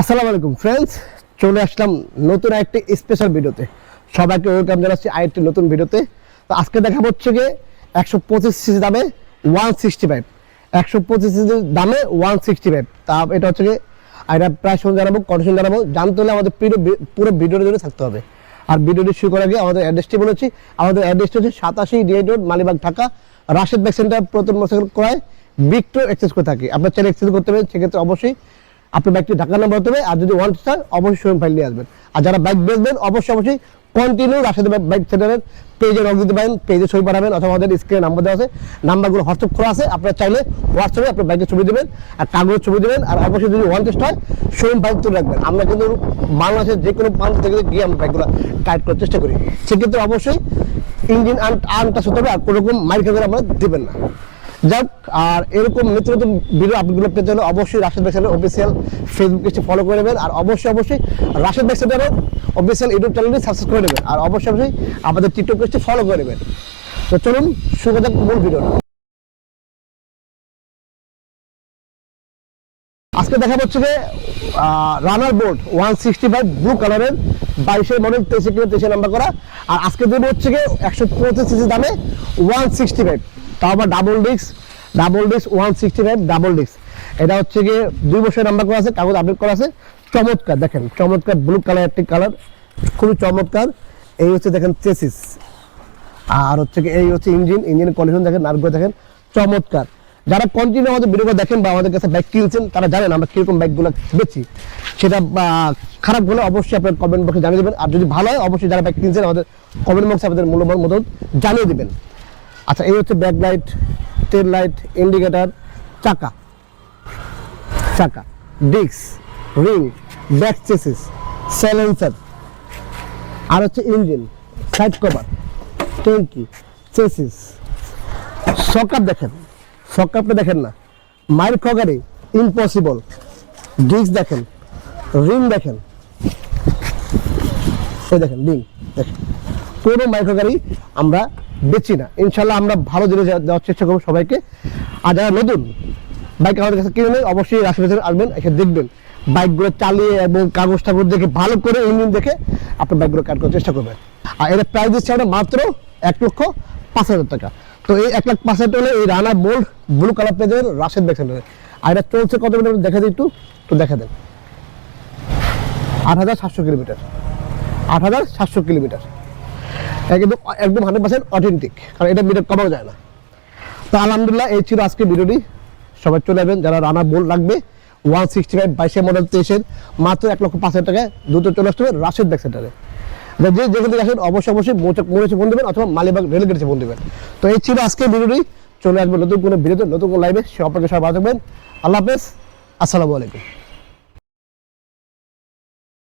আসসালামু আলাইকুম ফ্রেন্ডস, চলে আসলাম নতুন একটি স্পেশাল ভিডিওতে। সবাইকে ওয়েলকাম জানাচ্ছি আরেকটি নতুন ভিডিওতে। তো আজকে দেখাবো হচ্ছে গিয়ে 125 সিসি দামে 165, 125 সিসি দামে 165। তা এটা হচ্ছে গিয়ে এটা প্রাইস জানাবো, কন্ডিশন জানাবো। জানতে হলে আমাদের পুরো ভিডিওর জন্য থাকতে হবে। আর ভিডিওটি শুরু করার আগে আমাদের অ্যাড্রেসটি বলেছি। আমাদের অ্যাড্রেসটি হচ্ছে 87 DI road, Malibagh, Dhaka. Rashed bag centre প্রথম মোটরসাইকেল ক্রয় বিক্রয় এক্সচেঞ্জ করে থাকি। আপনার চাইলে এক্সচেঞ্জ করতে হবে, সেক্ষেত্রে অবশ্যই আপনার বাইকটি ঢাকার নাম্বার হতে হবে। আর যদি ওয়ান স্টার, অবশ্যই শোরুম ফাইল নিয়ে আসবেন। আর যারা বাইক বেচবেন অবশ্যই কন্টিনিউ রাশেদ বাইক সেন্টারের পেজে লগ দিতে পারেন, পেজে ছবি পাঠাবেন, অথবা আমাদের স্ক্রিনে নাম্বার দেওয়া আছে, নাম্বারগুলো হোয়াটসঅ্যাপ করা আছে। আপনারা চাইলে হোয়াটসঅ্যাপে আপনার বাইকের ছবি দেবেন আর কাগজের ছবি দেবেন। আর অবশ্যই যদি ওয়ান টেস্ট হয় শোরুম ফাইল তুলে রাখবেন। আমরা কিন্তু বাংলাদেশের যে কোনো প্রান্ত থেকে গিয়ে আমরা বাইকগুলো টাইট করার চেষ্টা করি। সেক্ষেত্রে অবশ্যই ইঞ্জিন আনটাচ হতে হবে, আর কোনো রকম মাইক করে আমরা দেবেন না। যাক, আর এরকম নিত্য নতুন ভিডিও আপডেটগুলো পেতে হলে অবশ্যই Rashed bike centre official Facebook পেজটি ফলো করে নেবেন। আর অবশ্যই রাশেদ বাইক সেন্টারের অফিসিয়াল ইউটিউব চ্যানেলটি সাবস্ক্রাইব করে নেবেন। আর অবশ্যই আমাদের টিকটক পেজটি ফলো করে নেবেন। তো চলুন শুরু করা যাক মূল ভিডিওটা। আজকে দেখা হচ্ছে যে রানার বোল্ট 165 ব্লু কালারের 22 মডেল, 23 নাম্বার করা। আর আজকে দেবো হচ্ছে গিয়ে 125 সিসি দামে 165, তাও আবার ডাবল ডিস্ক 165 ডাবল ডিস্ক। এটা হচ্ছে গিয়ে 2 বছরের নাম্বার করা আছে, কাগজ আপডেট করা আছে। চমৎকার, দেখেন চমৎকার ব্লু কালার একটি কালার, খুবই চমৎকার। এই হচ্ছে দেখেন চেসিস, আর হচ্ছে কি এই হচ্ছে ইঞ্জিনের কন্ডিশন দেখেন, নার্ভগুলো দেখেন চমৎকার। যারা কন্টিনিউ আমাদের ভিডিওগুলো দেখেন বা আমাদের কাছে বাইক কিনছেন তারা জানেন আমরা কিরকম বাইকগুলো বেচি। সেটা খারাপ হলে অবশ্যই আপনার কমেন্ট বক্সে জানিয়ে দেবেন, আর যদি ভালো হয় অবশ্যই যারা বাইক কিনছেন আমাদের কমেন্ট বক্সে আমাদের মূল্যবান মতো জানিয়ে দেবেন। আচ্ছা, এই হচ্ছে back light, tail light, indicator, চাকা, disc, ring, back chassis, silencer, আর হচ্ছে ইঞ্জিন, সাইড কভার, ট্যাঙ্কি, চেসিস, সকাপ দেখেন, সকাপটা দেখেন না, মাইল খগারি ইম্পসিবল, ডিস্ক দেখেন, রিং দেখেন, এই দেখেন রিং দেখেন, কোনো মাইক্রোগাড়ি আমরা বেচি না। ইনশাল্লাহ আমরা ভালো জিনিস দেওয়ার চেষ্টা করবো সবাইকে। আর যারা নতুন বাইক আমাদের কাছে কিনে নেই অবশ্যই রাশি আসবেন, এসে দেখবেন বাইকগুলো চালিয়ে এবং কাগজ টাগজ দেখে ভালো করে ইঞ্জিন দেখে আপনার বাইকগুলো কাট করার চেষ্টা করবেন। আর এটা প্রাইস দিচ্ছে আমরা মাত্র 1,05,000 টাকা। তো এই 1,05,000 হলে এই রানার বোল্ট ব্লু কালার পেয়ে যাবেন রাশেদ বাইক সেন্টারে। আর এটা চলছে কত মিটার দেখা দিই, একটু দেখা দেন। 8,700 কিলোমিটার, 8,700 কিলোমিটার। কিন্তু একদম 100% অথেন্টিক, কারণ এটা মিটার কমানো যায় না। তো আলহামদুলিল্লাহ, এই ছিল আজকে ভিডিওটি। সবাই চলে যাবেন যারা রানা বোল্ট লাগবে 165 22 মডেল 23 মাত্র 1,05,000 টাকায় দ্রুত চলে আসতে হবে রাশেদ ব্যাগ সেন্টারে। যে যেখান থেকে আসেন অবশ্যই মোড়ে ফোন দেবেন অথবা মালিবাগ রেলগেটে ফোন দেবেন। তো এই ছিল আজকে ভিডিওটি। চলে আসবেন নতুন কোনো ভিডিওতে, নতুন কোনো লাইভে। সে অপরকে সবাই ভালো থাকবেন। আল্লাহ হাফেজ, আসসালামু আলাইকুম।